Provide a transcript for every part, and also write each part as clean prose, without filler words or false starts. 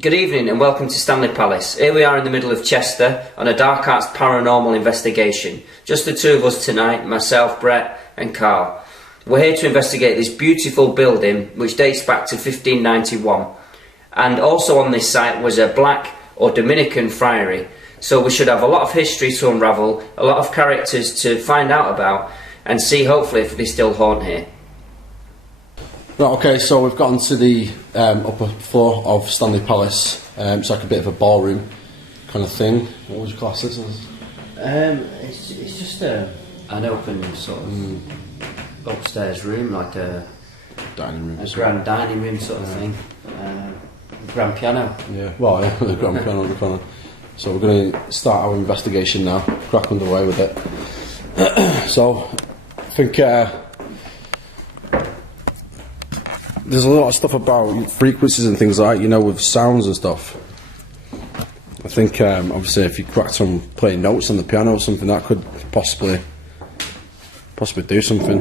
Good evening and welcome to Stanley Palace. Here we are in the middle of Chester on a dark arts paranormal investigation. Just the two of us tonight, myself, Brett and Carl. We're here to investigate this beautiful building which dates back to 1591. And also on this site was a black or Dominican friary. So we should have a lot of history to unravel, a lot of characters to find out about and see hopefully if they still haunt here. Right, okay, so we've gotten to the upper floor of Stanley Palace. It's like a bit of a ballroom kind of thing. What would you class this as? It's just an open sort of upstairs room, like a Dining room. a grand dining room sort of thing. Grand piano. Yeah, well, yeah, the grand piano in the corner. So we're going to start our investigation now, crack underway with it. So, I think there's a lot of stuff about frequencies and things like that, you know, with sounds and stuff. I think, obviously, if you cracked on playing notes on the piano or something, that could possibly do something.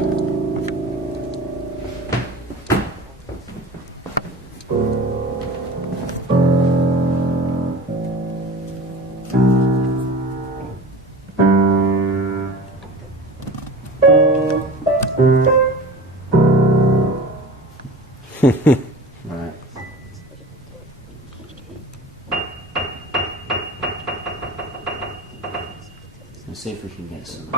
Right. Let's see if we can get some.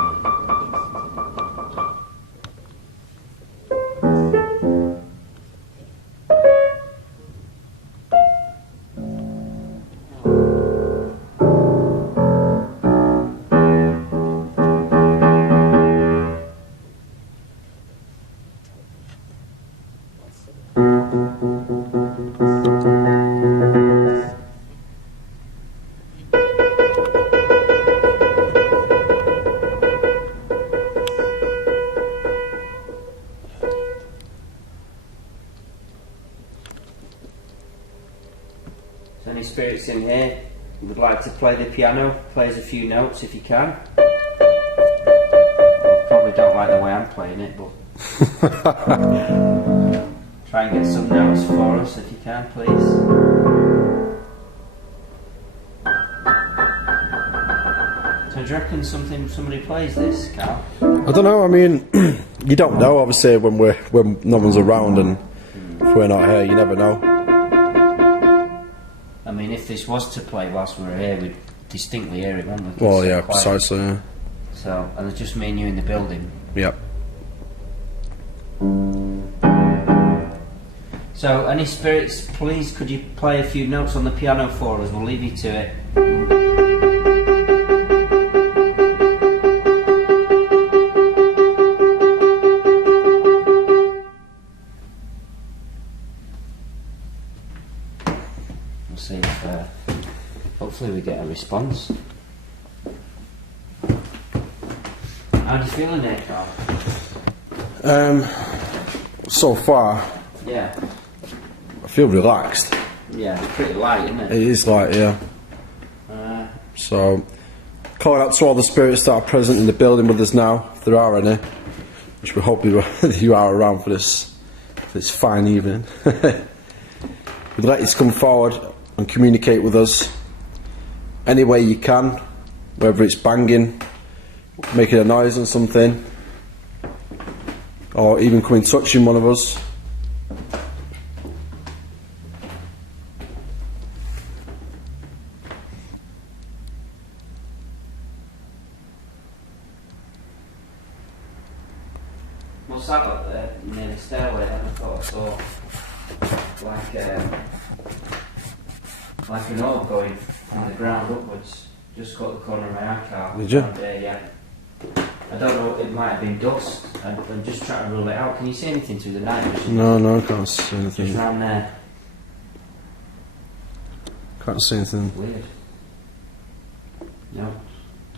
Any spirits in here who would like to play the piano, plays a few notes if you can. Well, probably don't like the way I'm playing it, but try and get some notes for us if you can, please. So do you reckon somebody plays this, Carl? I don't know, I mean, you don't know, obviously, when no one's around and if we're not here, you never know. I mean, if this was to play whilst we were here, we'd distinctly hear it, wouldn't we? Well, yeah, precisely, yeah. So, and it's just me and you in the building. Yep. So, any spirits, please, could you play a few notes on the piano for us? We'll leave you to it. We'll see if, hopefully we get a response. How are you feeling there, Carl? So far, Yeah. I feel relaxed. Yeah, it's pretty light, isn't it? It is light, yeah. So, calling out to all the spirits that are present in the building with us now, if there are any, which we hope you are around for this fine evening. We'd like you to come forward and communicate with us any way you can, whether it's banging, making a noise on something, or even coming touching one of us. What's that up there near the stairway? I thought I saw like an orb going from the ground upwards. Just caught the corner of my eye, Carl. Did you? There, yeah. I don't know, it might have been dust. I'm just trying to rule it out. Can you see anything through the night vision? No, I can't see anything. Just round there. Can't see anything. Weird. No.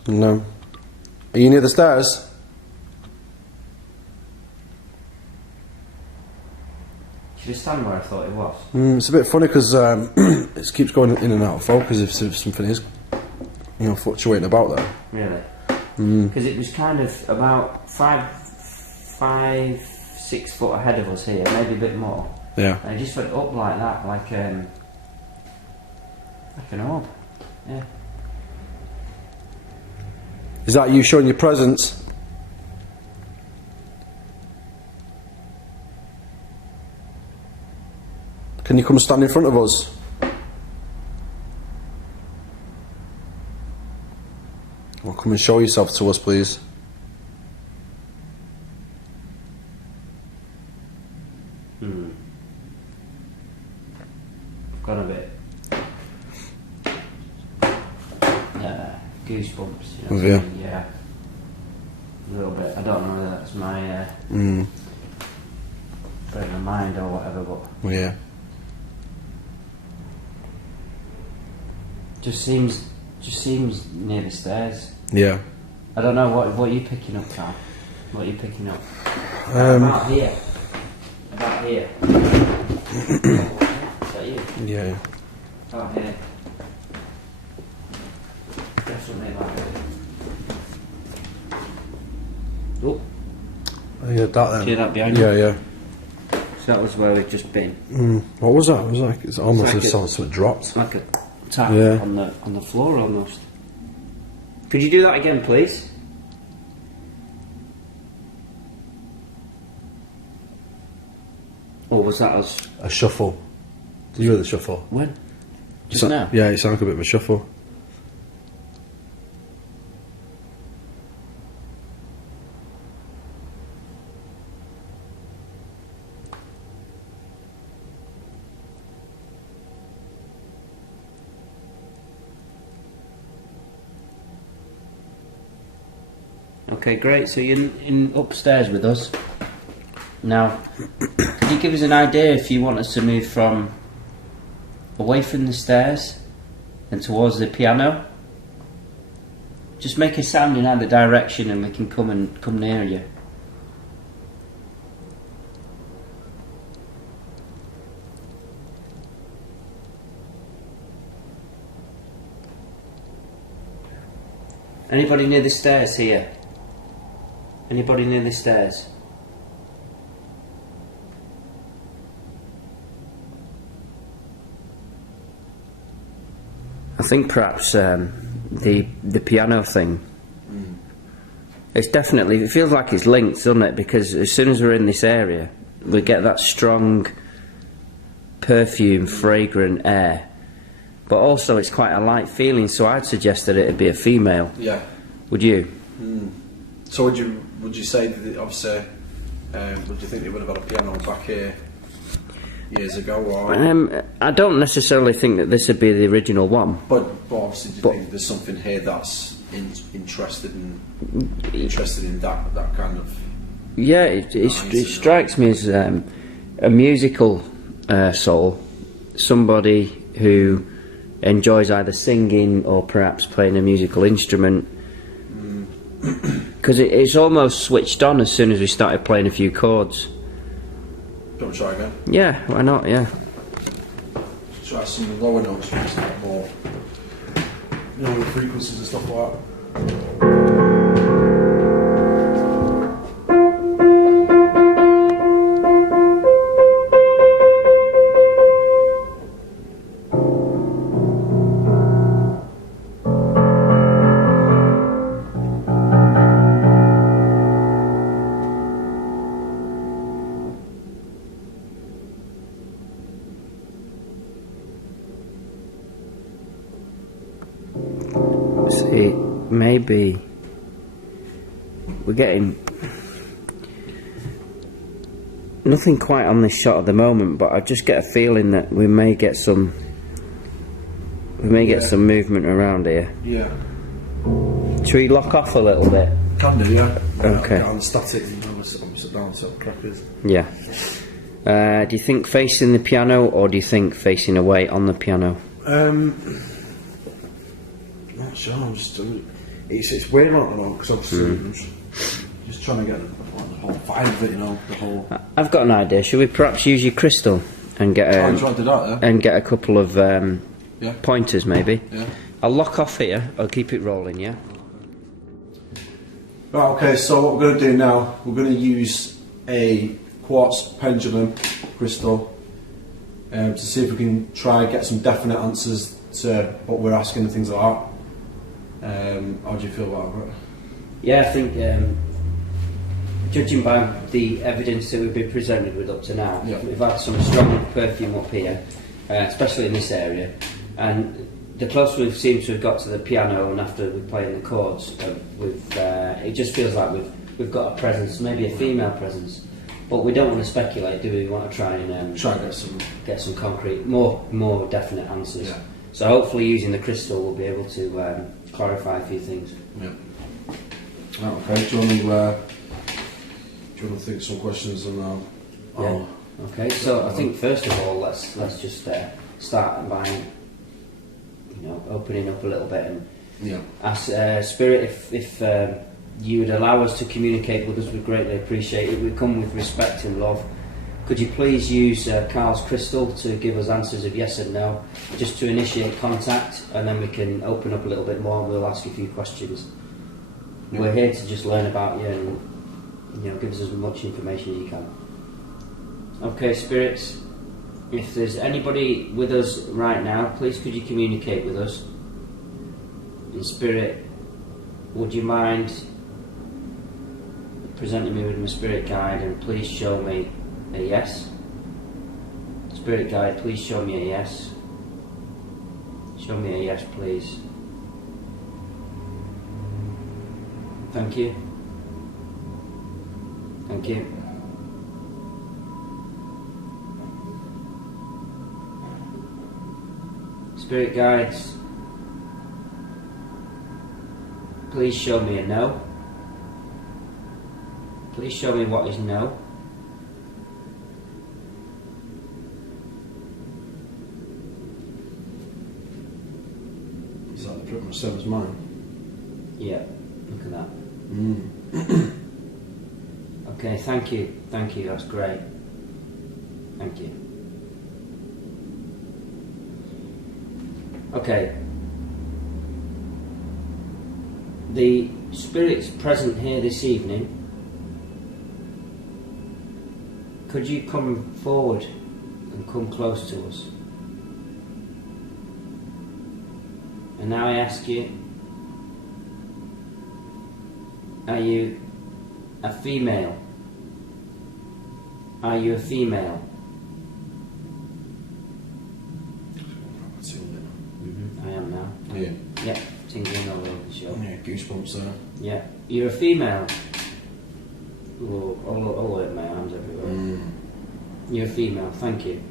No. Are you near the stairs? Should I stand where I thought it was? It's a bit funny because it keeps going in and out of focus if something is, fluctuating about there. Really? Because it was kind of about 5-6 foot ahead of us here, maybe a bit more. Yeah. And it just went up like that, Like an orb. Yeah. Is that you showing your presence? Can you come stand in front of us? Well, come and show yourself to us, please. I've got a bit goosebumps. You know what I mean? Yeah. A little bit. I don't know whether that's my frame of mind or whatever, but Yeah. just seems near the stairs. Yeah. I don't know what are you picking up, Carl? What are you picking up? About here. About here. Is that you? Yeah. About here. Definitely like it. Oh, Yeah, that then. see that behind you? Yeah, yeah. So that was where we've just been. What was that? It was like it's almost It's as like if something dropped. Like a tap Yeah. on the floor almost. Could you do that again, please? Or was that us? A shuffle. Did you hear the shuffle? When? Just now? Yeah, it sounded like a bit of a shuffle. Okay, great. So you're in upstairs with us. Now, can you give us an idea if you want us to move from away from the stairs and towards the piano? Just make a sound in either direction and we can come near you. Anybody near the stairs here? Anybody near the stairs? I think perhaps the piano thing. It's definitely, it feels like it's linked, doesn't it? Because as soon as we're in this area, we get that strong perfume, fragrant air. But also it's quite a light feeling, so I'd suggest that it'd be a female. Yeah. Would you? So would you say that obviously would you think they would have had a piano back here years ago, or I don't necessarily think that this would be the original one. but obviously do you think there's something here that's interested in that kind of Yeah, it strikes me as a musical soul, somebody who enjoys either singing or perhaps playing a musical instrument. Because it's almost switched on as soon as we started playing a few chords. Do you want to try again? Yeah, why not? Yeah. Try some lower notes, just like more, you know, with frequencies and stuff like that. See, maybe we're getting nothing quite on this shot at the moment, but I just get a feeling that we may get some movement around here. Yeah. Should we lock off a little bit? Can do, yeah. Okay. Get on the static and have a sit down sort of crackers. Yeah. Do you think facing the piano, or do you think facing away on the piano? Not sure. It's weird at the moment because obviously I'm just trying to get the whole vibe of it, you know. The whole. I've got an idea. Should we perhaps use your crystal and get I'm trying to do that, yeah. and get a couple of Yeah. pointers, maybe? Yeah. I'll lock off here. I'll keep it rolling. Yeah. Right, okay, so what we're going to do now, we're going to use a quartz pendulum crystal to see if we can try and get some definite answers what we're asking and things like that. How do you feel about it? Yeah, I think judging by the evidence that we've been presented with up to now, Yeah. we've had some strong perfume up here, especially in this area, and the closer we've seemed to have got to the piano and after we're playing the chords, it just feels like we've got a presence, maybe a female presence, but we don't want to speculate, do we? We want to try and get some concrete, more definite answers. Yeah. So hopefully using the crystal we'll be able to clarify a few things. Yeah. Okay, do you want to think some questions and Yeah. Okay, so I think first of all let's just start by opening up a little bit and ask Spirit if you would allow us to communicate with us. We'd greatly appreciate it. We come with respect and love. Could you please use Carl's crystal to give us answers of yes and no, just to initiate contact, and then we can open up a little bit more and we'll ask you a few questions. We're here to just learn about you and give us as much information as you can. Okay, spirits, if there's anybody with us right now, please could you communicate with us. In spirit, would you mind presenting me with my spirit guide and please show me a yes? Spirit guide, please show me a yes. Show me a yes, please. Thank you. Thank you. Spirit guides, please show me a no. Please show me what is no. Is that pretty much the same as mine? Yeah, look at that. Okay, thank you, that's great. Thank you. Okay. The spirits present here this evening, could you come forward and come close to us? And now I ask you, are you a female? Are you a female? I am now. Yeah. Yeah, tingling all over the show. Yeah, goosebumps there. Yeah. You're a female. Oh, all over my arms everywhere. You're a female, thank you.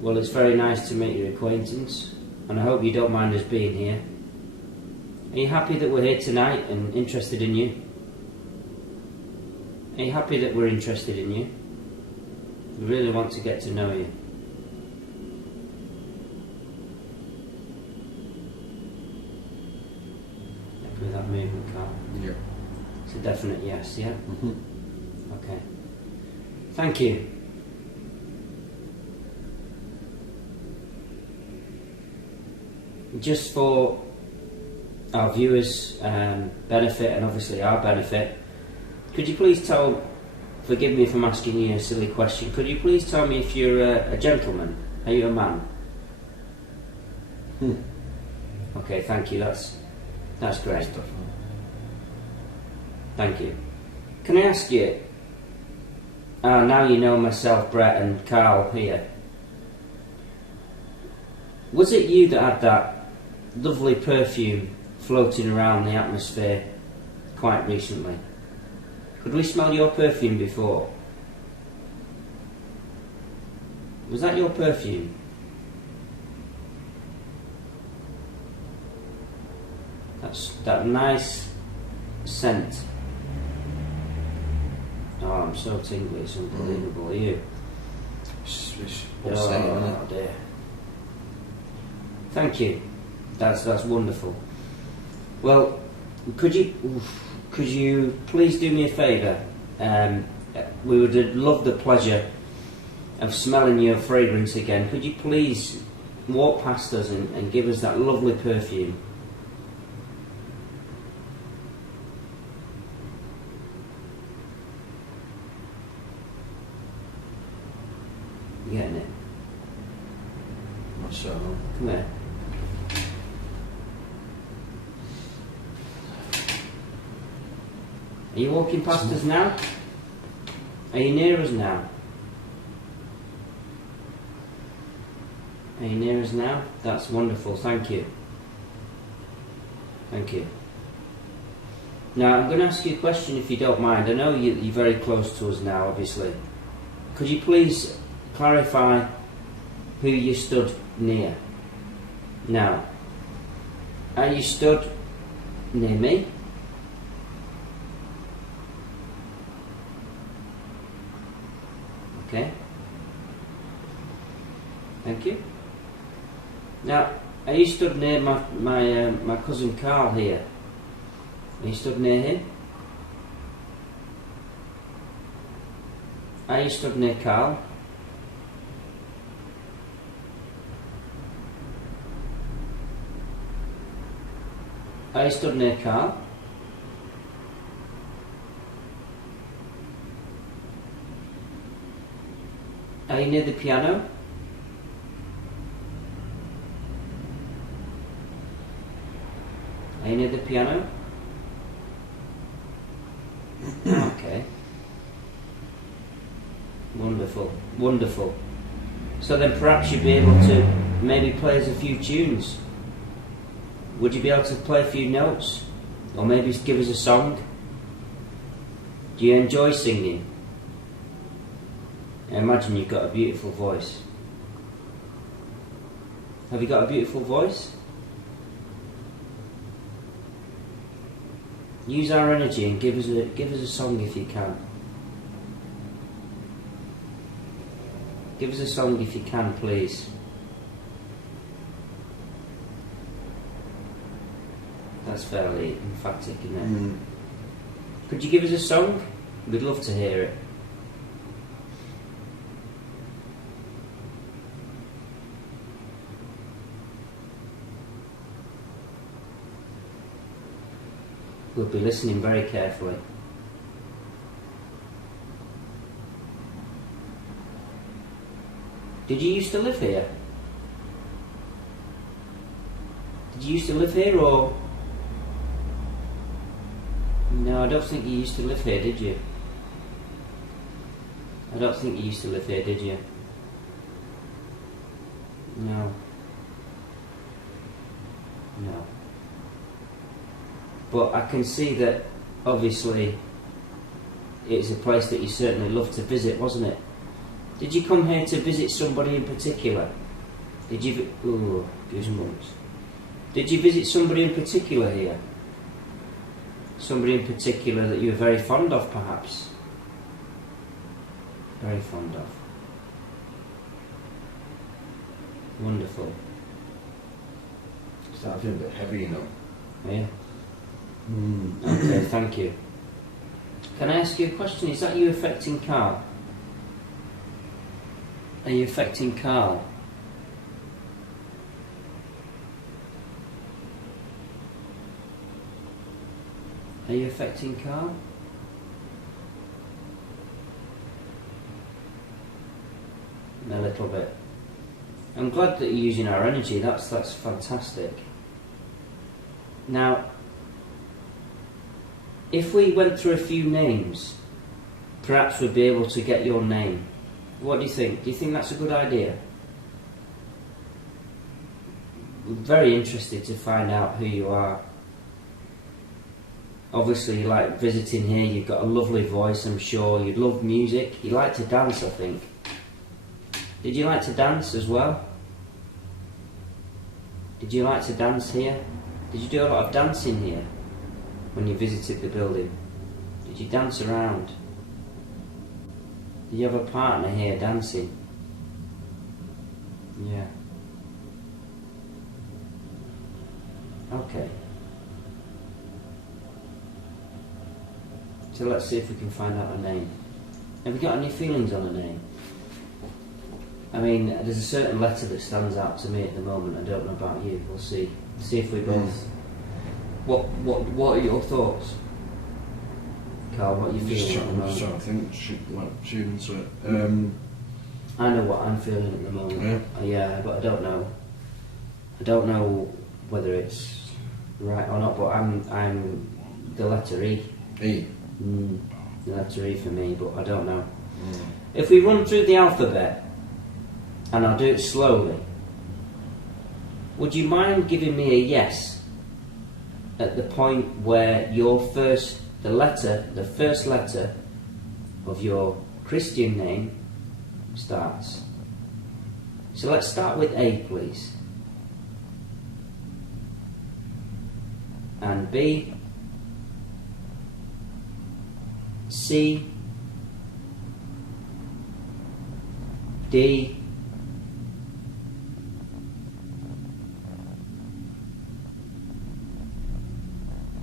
Well, it's very nice to make your acquaintance, and I hope you don't mind us being here. Are you happy that we're here tonight and interested in you? Are you happy that we're interested in you? We really want to get to know you. Happy with that movement, Carl? Yeah. It's a definite yes, yeah? Mm-hmm. Okay. Thank you. Just for our viewers' benefit and obviously our benefit, could you please forgive me if I'm asking you a silly question, could you please tell me if you're a gentleman? Are you a man? Okay, thank you, that's great. Thank you. Can I ask you, now you know myself, Brett and Carl here, was it you that had that lovely perfume floating around the atmosphere quite recently? Could we smell your perfume before? Was that your perfume? That nice scent. Oh, I'm so tingly, it's unbelievable. Are you? Oh dear. Thank you. That's wonderful. Well, could you please do me a favour? We would love the pleasure of smelling your fragrance again. Could you please walk past us and give us that lovely perfume? You getting it? Not So, Come here. Are you walking past us now? Are you near us now? Are you near us now? That's wonderful, thank you. Thank you. Now, I'm going to ask you a question if you don't mind. I know you're very close to us now, obviously. Could you please clarify who you stood near? Now, are you stood near me? Okay. Thank you. Now, are you stood near my cousin Carl here? Are you stood near him? Are you stood near Carl? Are you stood near Carl? Are you near the piano? Are you near the piano? Okay. Wonderful, wonderful. So then perhaps you'd be able to maybe play us a few tunes. Would you be able to play a few notes? Or maybe give us a song? Do you enjoy singing? I imagine you've got a beautiful voice. Have you got a beautiful voice? Use our energy and give us a song if you can. Give us a song if you can, please. That's fairly emphatic, isn't it? Mm. Could you give us a song? We'd love to hear it. We'll be listening very carefully. Did you used to live here? Did you used to live here, or? No, I don't think you used to live here, did you? I don't think you used to live here, did you? No. No. But I can see that, obviously, it's a place that you certainly loved to visit, wasn't it? Did you come here to visit somebody in particular? Did you... Ooh, goosebumps. Did you visit somebody in particular here? Somebody in particular that you were very fond of, perhaps? Very fond of. Wonderful. Start feeling a bit heavy, you know. Yeah. Mm. Okay, thank you. Can I ask you a question? Is that you affecting Carl? Are you affecting Carl? Are you affecting Carl? A little bit. I'm glad that you're using our energy. That's fantastic. Now, if we went through a few names, perhaps we'd be able to get your name. What do you think? Do you think that's a good idea? I'm very interested to find out who you are. Obviously, you like visiting here. You've got a lovely voice, I'm sure. You love music. You like to dance, I think. Did you like to dance as well? Did you like to dance here? Did you do a lot of dancing here when you visited the building? Did you dance around? Did you have a partner here dancing? Yeah. Okay. So let's see if we can find out a name. Have you got any feelings on a name? I mean, there's a certain letter that stands out to me at the moment. I don't know about you. We'll see. See if we both. What are your thoughts, Carl? What are you feeling at the moment? I'm just trying to think. Shooting to it. I know what I'm feeling at the moment. Yeah. Yeah, but I don't know. I don't know whether it's right or not, but I'm the letter E. E. The letter E for me, but I don't know. If we run through the alphabet, and I'll do it slowly, would you mind giving me a yes at the point where the first letter of your Christian name starts? So let's start with A, please. And B, C, D,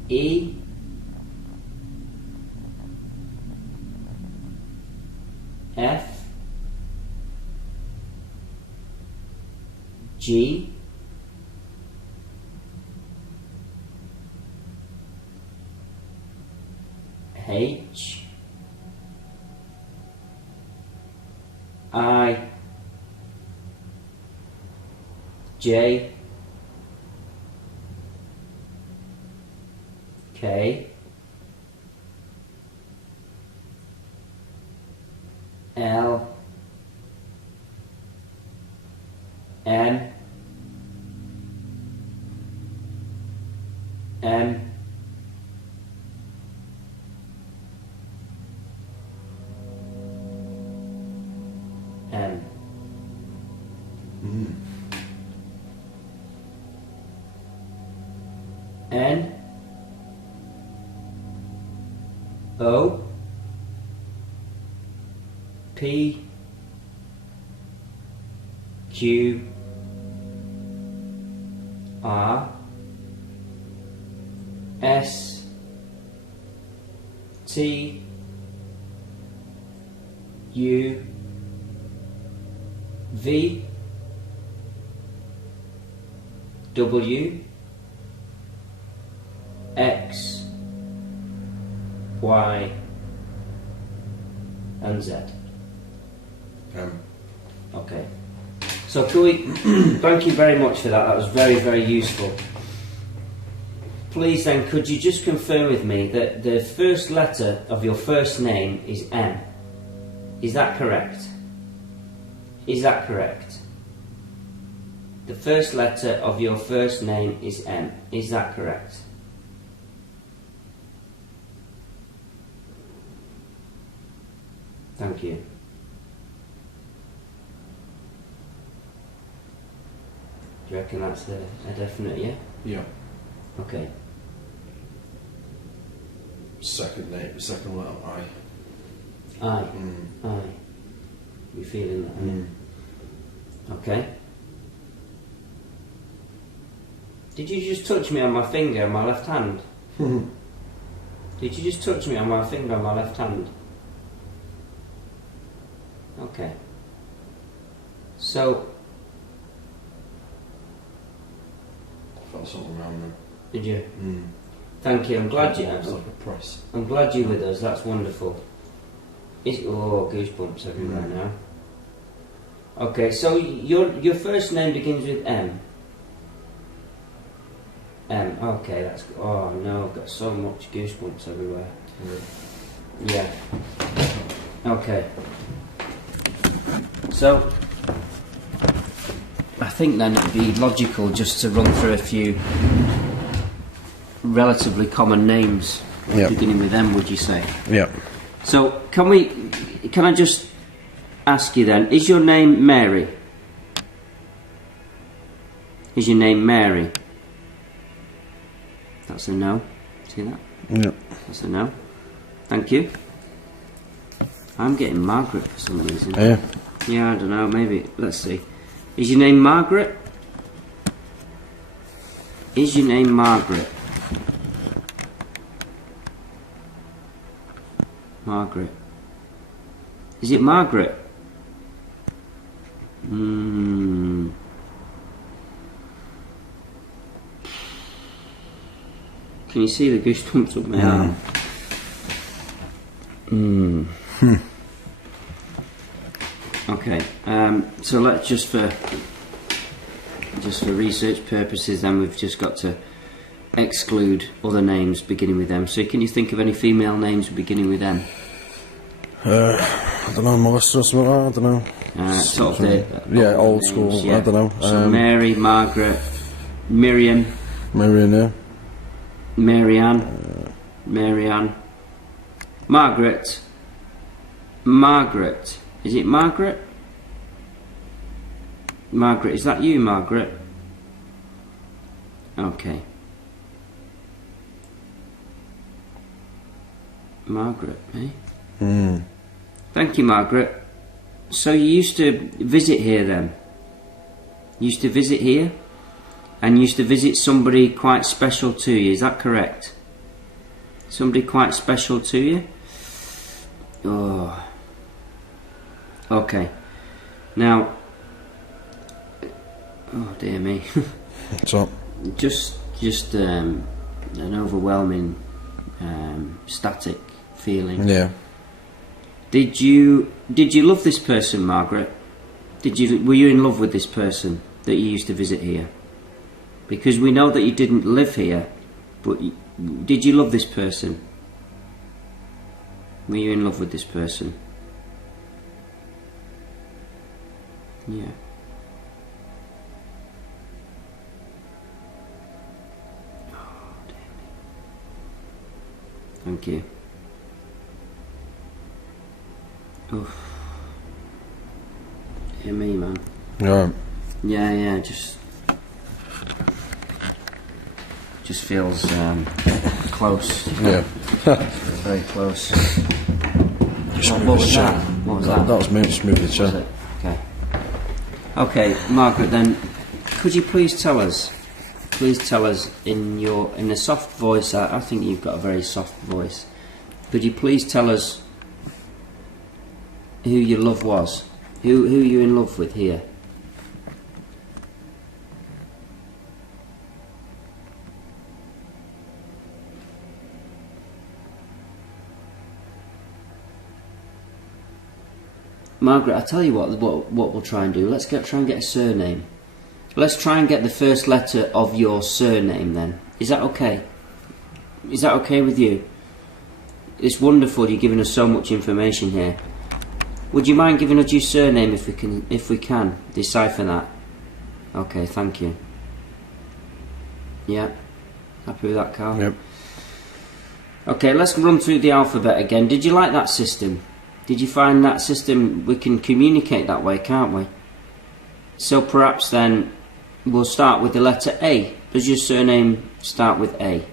E, F, G, H, I, J, K, L, N, M, N. N, O, P, Q, R, S, T, U, V, W, X, Y, and Z. Okay. So can we, thank you very much for that, that was very, very useful. Please then, could you just confirm with me that the first letter of your first name is M? Is that correct? Is that correct? The first letter of your first name is M. Is that correct? Thank you. Do you reckon that's a definite yeah? Yeah. Okay. Second letter I. I. I. You feeling that? Okay. Did you just touch me on my finger on my left hand? Did you just touch me on my finger on my left hand? Okay. So. I felt something around there. Did you? Thank you. I'm glad you. It's like a press. I'm glad you're with us. That's wonderful. Oh, goosebumps everywhere now. Okay, so your first name begins with M. M. Okay, that's. Oh no, I've got so much goosebumps everywhere. Yeah. Okay. So I think then it'd be logical just to run through a few relatively common names beginning with M. Would you say? Yeah. So can I just ask you then, is your name Mary? Is your name Mary? That's a no. See that? Yeah. That's a no. Thank you. I'm getting Margaret for some reason. Yeah. Yeah, I don't know, maybe. Let's see. Is your name Margaret? Is your name Margaret? Margaret. Is it Margaret? Can you see the goosebumps up my arm? Okay, so let's just for just for research purposes, then we've just got to exclude other names beginning with M. So can you think of any female names beginning with M? I don't know, Melissa or something like that, I don't know. Sort of the old names, school, yeah. I don't know. So Mary, Margaret, Miriam, Marianne, Marianne, Margaret, is it Margaret? Margaret, is that you, Margaret? Okay. Margaret, eh? Thank you, Margaret. So you used to visit here then? You used to visit here? And used to visit somebody quite special to you, is that correct? Somebody quite special to you? Oh. Okay. Now, oh dear me. So, just an overwhelming static feeling. yeah. Did you love this person, Margaret? Were you in love with this person that you used to visit here? Because we know that you didn't live here, but did you love this person? Were you in love with this person? Yeah. Oh, dear me. Thank you. Oof. Dear me, man. Yeah. Yeah, just feels close. Yeah. Very close. Just What move was the chair. that? What was that? That was me, just move the Was chair. it? Okay. Okay, Margaret, then, could you please tell us in a soft voice, I think you've got a very soft voice, could you please tell us who your love was? Who you're in love with here? Margaret, I tell you what we'll try and do. Let's try and get a surname. Let's try and get the first letter of your surname then. Is that okay? Is that okay with you? It's wonderful you're giving us so much information here. Would you mind giving us your surname if we can decipher that? Okay, thank you. Yeah. Happy with that, Carl? Yep. Okay, let's run through the alphabet again. Did you like that system? Did you find that system, we can communicate that way, can't we? So perhaps then we'll start with the letter A. Does your surname start with A?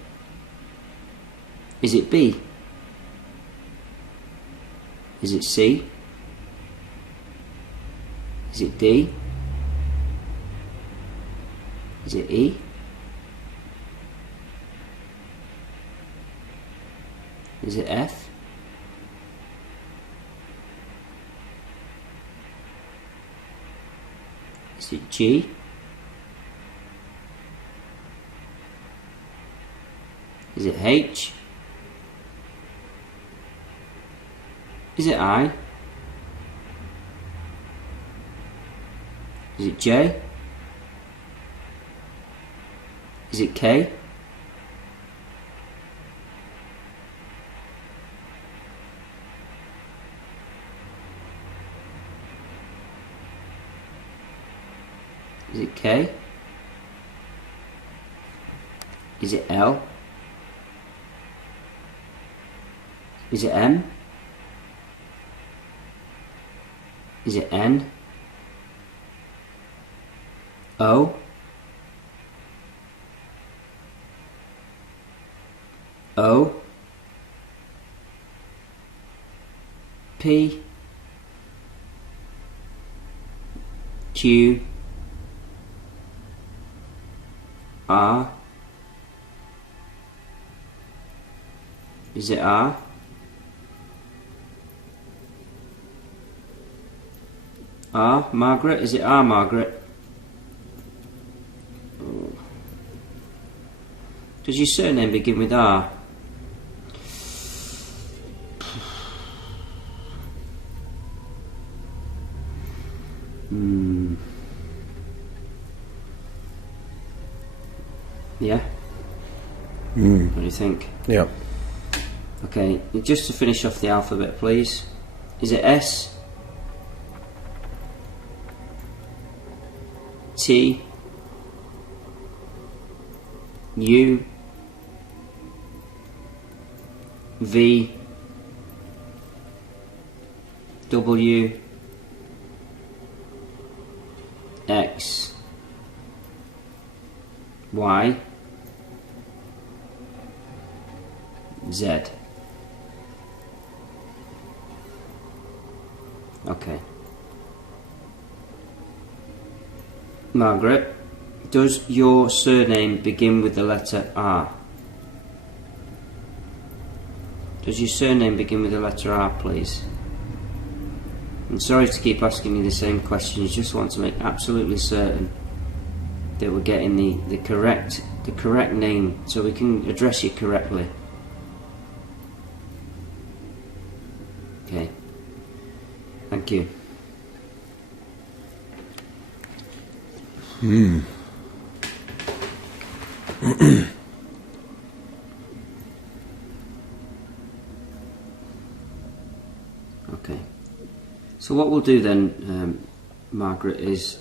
Is it B? Is it C? Is it D? Is it E? Is it F? Is it G? Is it H? Is it I? Is it J? Is it K? Is it K? Is it L? Is it M? Is it N? O? O? P? Q? R? Is it R? R? Margaret? Is it R, Margaret? Oh. Does your surname begin with R? Yeah? What do you think? Yeah. Okay, just to finish off the alphabet, please. Is it S, T, U, V, W, X, Y, Z? Okay. Margaret, does your surname begin with the letter R? Does your surname begin with the letter R, please? I'm sorry to keep asking you the same questions, just want to make absolutely certain that we're getting the correct name so we can address you correctly. Okay. Thank you. Okay. So what we'll do then, Margaret, is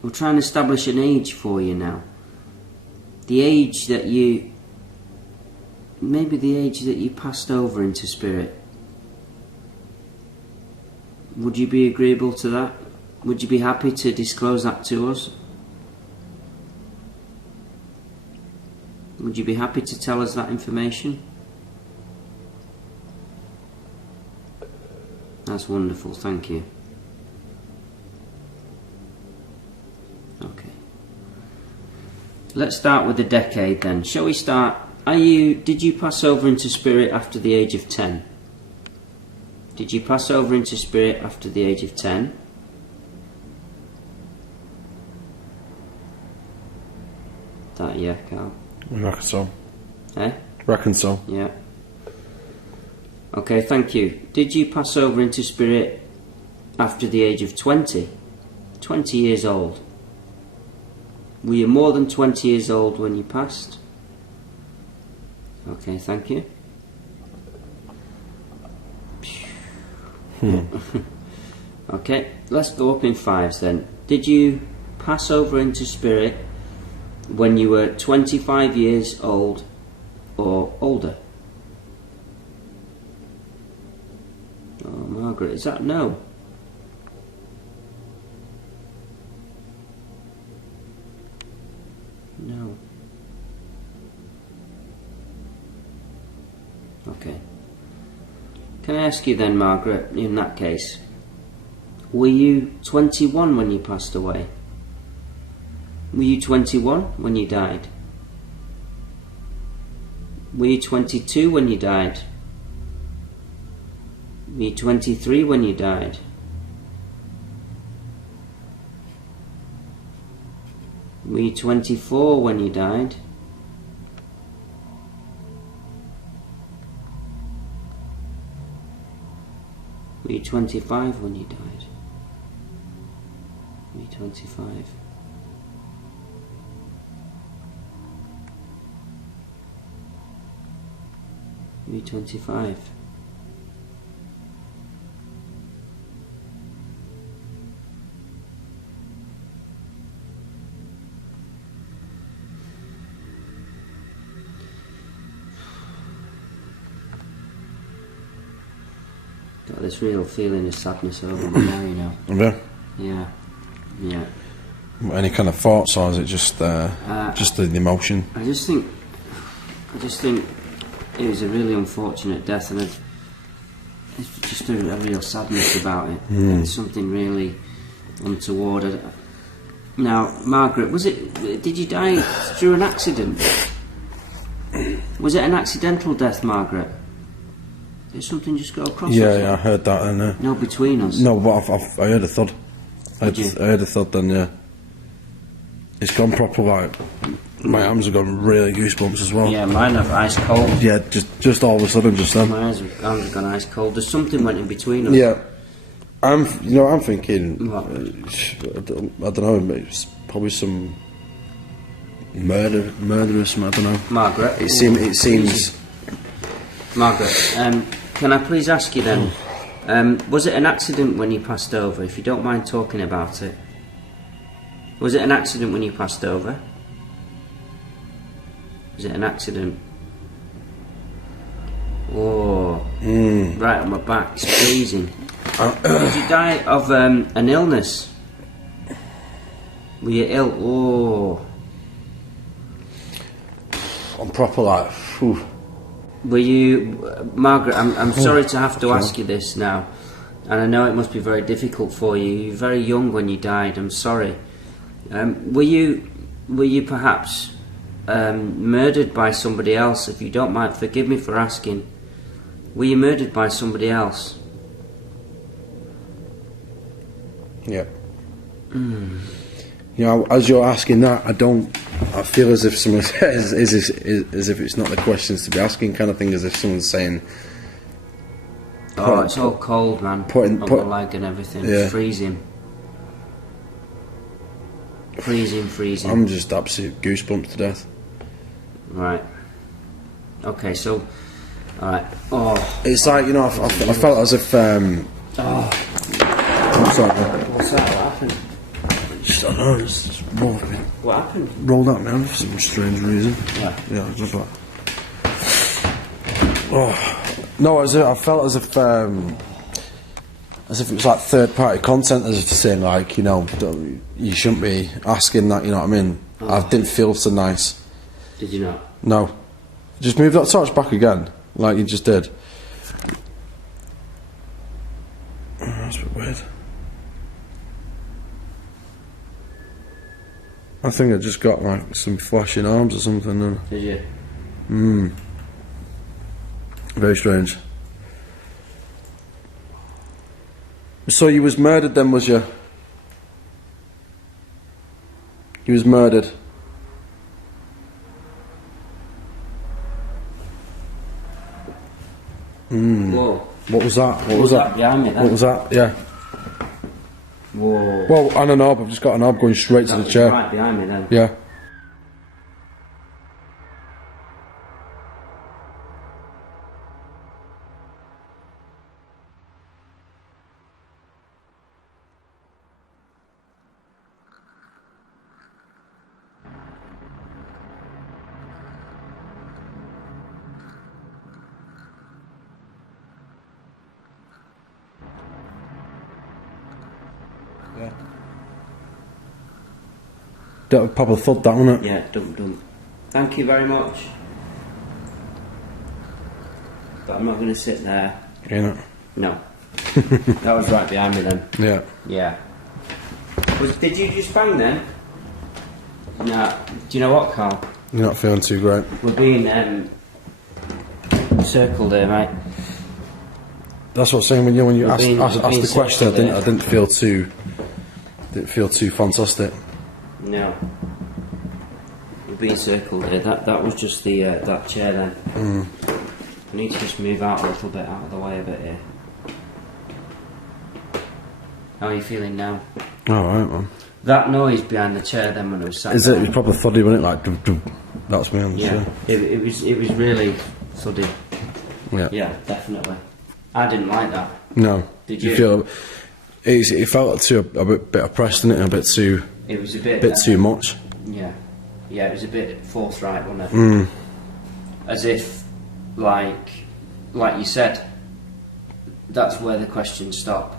we'll try and establish an age for you now. The age that you... maybe the age that you passed over into spirit. Would you be agreeable to that? Would you be happy to disclose that to us? Would you be happy to tell us that information? That's wonderful, thank you. Okay. Let's start with the decade then. Shall we start? Did you pass over into spirit after the age of 10? Did you pass over into spirit after the age of 10? That, yeah, Carl? I reckon so. Eh? Reckon so. Yeah. Okay, thank you. Did you pass over into spirit after the age of 20? 20 years old. Were you more than 20 years old when you passed? Okay, thank you. Okay, let's go up in fives then. Did you pass over into spirit when you were 25 years old or older? Oh, Margaret, is that no? No. Okay. Can I ask you then, Margaret, in that case, were you 21 when you passed away? Were you 21 when you died? Were you 22 when you died? Were you 23 when you died? Were you 24 when you died? Were you 25 when you died? Were you 25? Were you 25? Got this real feeling of sadness over me now, you know. Yeah. Yeah, yeah. Any kind of thoughts, or is it just the emotion? I just think it was a really unfortunate death, and it's just a real sadness about it. It's something really untoward. Now, Margaret, did you die through an accident? Was it an accidental death, Margaret? Did something just go across? Yeah, I heard that. And, no, between us. No, but I heard a thud. I heard a thud. Then yeah, it's gone proper like. My arms have gone really goosebumps as well. Yeah, mine have ice cold. Yeah, just all of a sudden, just then. My arms have gone ice cold. There's something went in between us. Yeah, I'm thinking. What? I don't know. It's probably some murderous. I don't know. Margaret. It seems. Margaret, can I please ask you then? Was it an accident when you passed over? If you don't mind talking about it. Was it an accident when you passed over? Was it an accident? Oh, right on my back. It's freezing. Did you die of an illness? Were you ill? Oh. I'm proper like. Whew. Were you, Margaret? I'm sorry to have to ask you this now, and I know it must be very difficult for you. You were very young when you died. I'm sorry. Were you perhaps murdered by somebody else? If you don't mind, forgive me for asking. Were you murdered by somebody else? Yeah. You know, as you're asking that, I feel as if someone says, as if it's not the questions to be asking kind of thing, as if someone's saying. Oh, it's all cold, man. On my leg and everything. Yeah. It's freezing. Freezing. I'm just absolute goosebumps to death. Right. Okay, so. Alright. Oh. It's like, you know, I felt as if. Oh. I'm sorry, man. What's that? What happened? I don't know, it's just What happened? rolled out now for some strange reason. Yeah. Yeah, just like. Oh. No, I felt as if it was like third-party content, as if to saying, like, you know, you shouldn't be asking that, you know what I mean? Oh. I didn't feel so nice. Did you not? No. Just move that torch back again, like you just did. Oh, that's a bit weird. I think I just got like some flashing arms or something. And Did you? very strange. So you was murdered then, was you? You was murdered. Whoa. What was that? What was that behind me then? What was that? Yeah. Whoa. Well, and a knob. I've just got a knob going straight to That the was chair. right behind me then. Yeah. That probably thought that, wasn't it? Yeah, dump. Thank you very much. But I'm not going to sit there. Ain't it? No. That was right behind me then. Yeah. Yeah. Did you just bang then? No. Do you know what, Carl? You're not feeling too great. We're being circled here, mate. That's what I'm saying. When you asked being the question, circled I didn't feel too fantastic. No. We're being circled here. That was just the that chair then. I need to just move out a little bit, out of the way a bit here. How are you feeling now? Alright, man. That noise behind the chair then when I was sat Is down, it? It was probably thuddy, wasn't it? Like, dum, dum. That's me on the Yeah. chair. It was really thuddy. Yeah. Yeah, definitely. I didn't like that. No. Did you? feel? It felt a bit oppressed, didn't it? A bit too. It was a bit Too much. Yeah. Yeah, it was a bit forthright, wasn't it? As if, like you said, that's where the questions stop.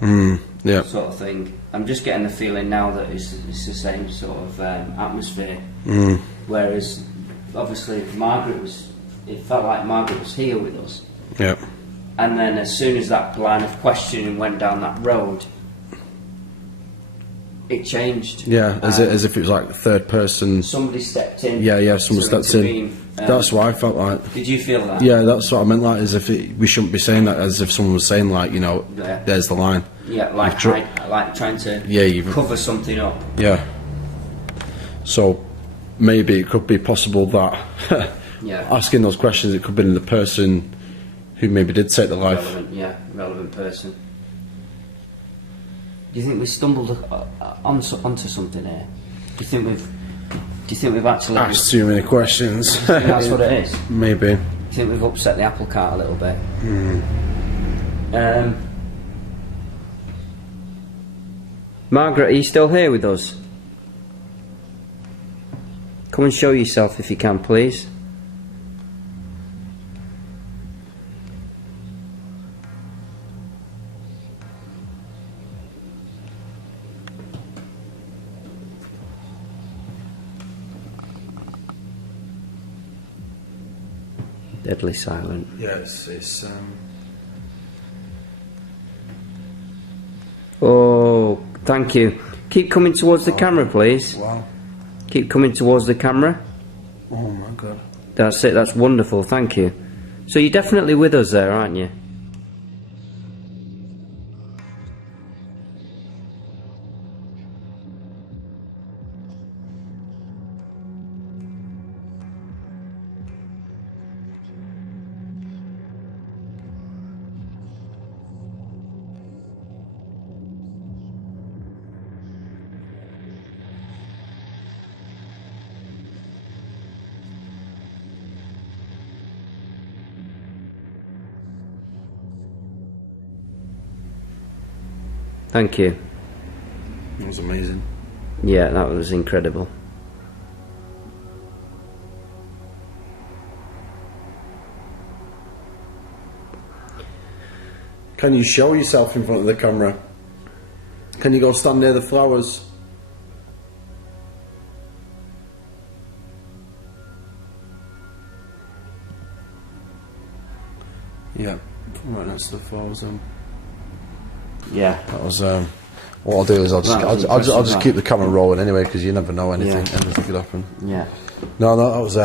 Yeah. Sort of thing. I'm just getting the feeling now that it's the same sort of atmosphere. Whereas, obviously, it felt like Margaret was here with us. Yeah. And then as soon as that line of questioning went down that road, it changed. Yeah, as if it was like third person. Somebody stepped in. Yeah, someone stepped in. That's what I felt like. Did you feel that? Yeah, that's what I meant. Like, as if we shouldn't be saying that. As if someone was saying, like, you know, Yeah. there's the line. Yeah, like trying to cover something up. Yeah. So maybe it could be possible that Yeah. asking those questions, it could have been the person who maybe did take the life. Relevant person. Do you think we stumbled onto something here? Do you think Do you think we've actually... Asked too many questions. Do you think that's what it is? Maybe. Do you think we've upset the apple cart a little bit? Margaret, are you still here with us? Come and show yourself if you can, please. Deadly silent. Yeah, it's Oh, thank you. Keep coming towards the camera, please. Wow. Keep coming towards the camera. Oh my god. That's it, that's wonderful, thank you. So you're definitely with us there, aren't you? Thank you. It was amazing. Yeah, that was incredible. Can you show yourself in front of the camera? Can you go stand near the flowers? Yeah, right next to the flowers. Yeah. That was. What I'll do is I'll just keep the camera rolling anyway, because you never know anything could happen. Yeah. No, that was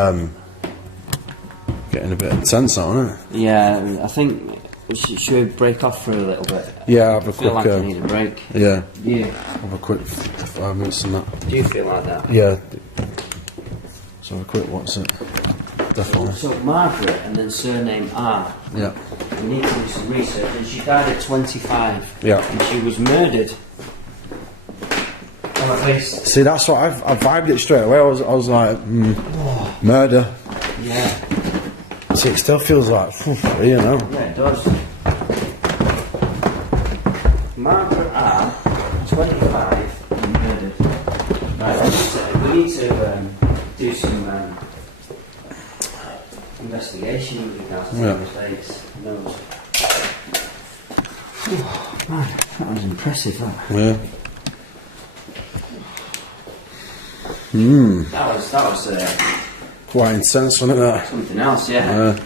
getting a bit intense, aren't it? Yeah, I think should we break off for a little bit? Yeah, have a I feel quick. like I need a break. Yeah. Yeah. Have a quick 5 minutes and that. Do you feel like that? Yeah. So have a quick what's it? Definitely. So Margaret and then surname R. Yeah. We need to do some research, and she died at 25. Yeah. And she was murdered. Well, at least. See, that's what I vibed it straight away. I was like, murder. Yeah. See, it still feels like, you know. Yeah, it does. Margaret R. 25 and murdered. Right, we need to do some investigation with regards to those dates. Those. Oh, man, that was impressive, that. Yeah. That was Quite intense, wasn't it? That. something else, yeah.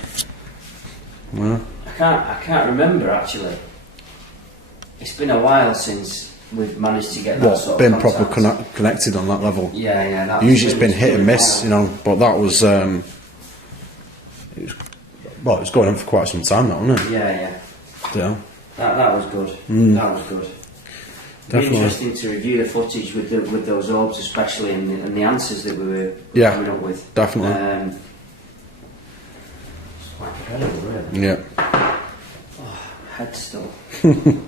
Yeah. I can't remember actually. It's been a while since we've managed to get that Well, sort been of proper contact. connected on that level. Yeah. That Usually it's been really hit and miss, wild. you know. But that was, it was going on for quite some time, that, wasn't it? Yeah. Yeah. That was good. That was good. Definitely. Interesting to review the footage with those orbs, especially and the answers that we were coming up with. Definitely. It's quite incredible, really. Yeah. Head still. Do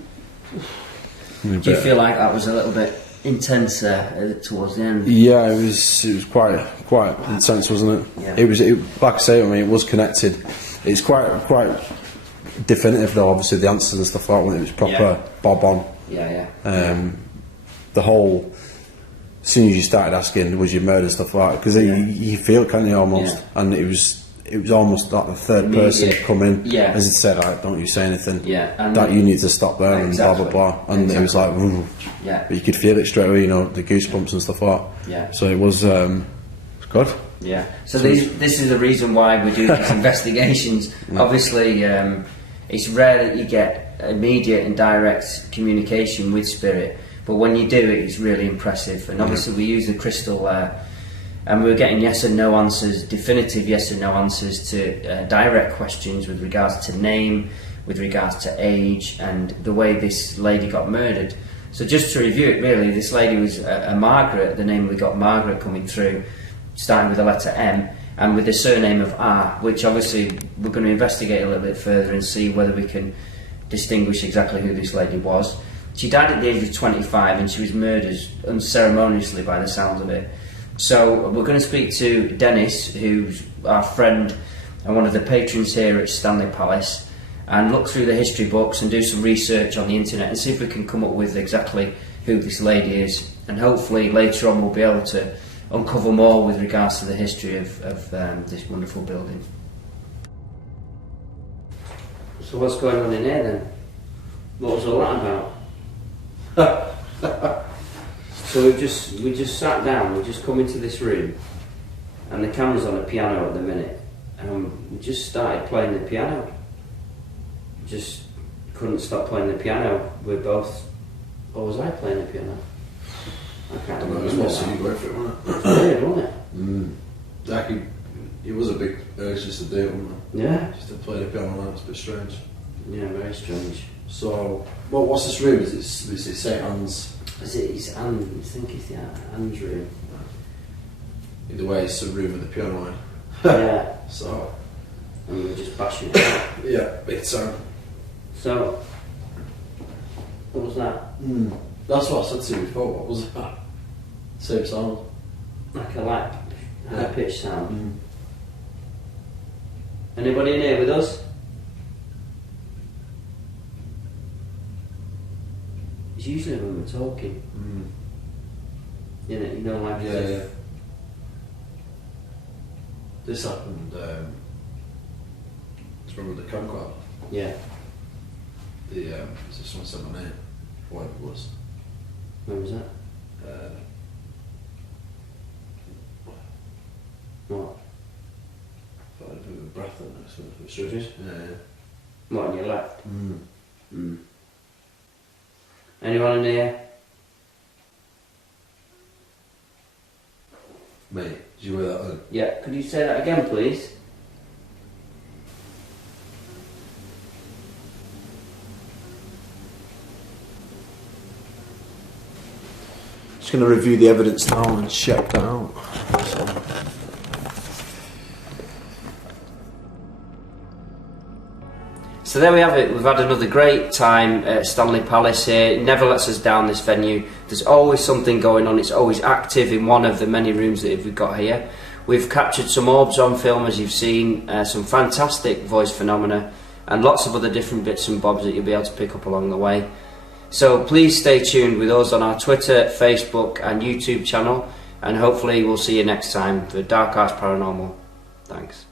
Do you feel like that was a little bit intense towards the end? Yeah, it was quite intense, wasn't it? Yeah. It was like I say, I mean, it was connected. It's quite definitive though. Obviously, the answers and stuff like that. When it was proper bob on. Yeah. The whole, as soon as you started asking, was you murdered, stuff like that, because you feel it, can't you, almost? And it was almost like the third person to come in, as it said, like, don't you say anything, and that you need to stop there, and blah blah blah, and it was like, but you could feel it straight away, you know, the goosebumps and stuff like that. Yeah. So it was good. Yeah. So this is the reason why we do these investigations. Obviously, it's rare that you get immediate and direct communication with spirit, but when you do it, it's really impressive. And obviously, we use the crystal, and we were getting yes and no answers, definitive yes and no answers to direct questions with regards to name, with regards to age, and the way this lady got murdered. So just to review it, really, this lady was a Margaret. The name we got Margaret coming through, starting with the letter M, and with the surname of R, which obviously we're going to investigate a little bit further and see whether we can distinguish exactly who this lady was. She died at the age of 25 and she was murdered unceremoniously by the sounds of it. So we're going to speak to Dennis, who's our friend and one of the patrons here at Stanley Palace, and look through the history books and do some research on the internet and see if we can come up with exactly who this lady is, and hopefully later on we'll be able to uncover more with regards to the history of this wonderful building. So what's going on in here then? What was all that about? So we just sat down, we just come into this room, and the camera's on a piano at the minute, and we just started playing the piano. Just couldn't stop playing the piano. We're both, or was I playing the piano? I can't remember. It was mostly you going for it, wasn't it? It's weird, wasn't it? Like it was a big urge just to do it, wasn't it? Yeah. Just to play the piano, it's a bit strange. Yeah, very strange. So, well, what's this room? Is it St. Anne's? Is it his Anne? I think it's the Anne's room. Either way, it's a room with the piano in. Yeah. So, And we were just bashing it out. yeah, big time. So, what was that? That's what I said to you before. What was that? Same sound. Like a high pitched sound. Anybody in here with us? It's usually when we're talking. You know, like Yeah. This happened. Do you remember the conclave? Yeah. Someone said my name. Whatever it was. When was that? What? But I had a bit of a breath in there, so Did you? Yeah. What, on your left? Anyone in here? Mate, did you hear that then? Yeah. Could you say that again, please? Just going to review the evidence now and check that out. So there we have it. We've had another great time at Stanley Palace here. It never lets us down, this venue. There's always something going on. It's always active in one of the many rooms that we've got here. We've captured some orbs on film, as you've seen, some fantastic voice phenomena, and lots of other different bits and bobs that you'll be able to pick up along the way. So please stay tuned with us on our Twitter, Facebook and YouTube channel, and hopefully we'll see you next time for Dark Arts Paranormal. Thanks.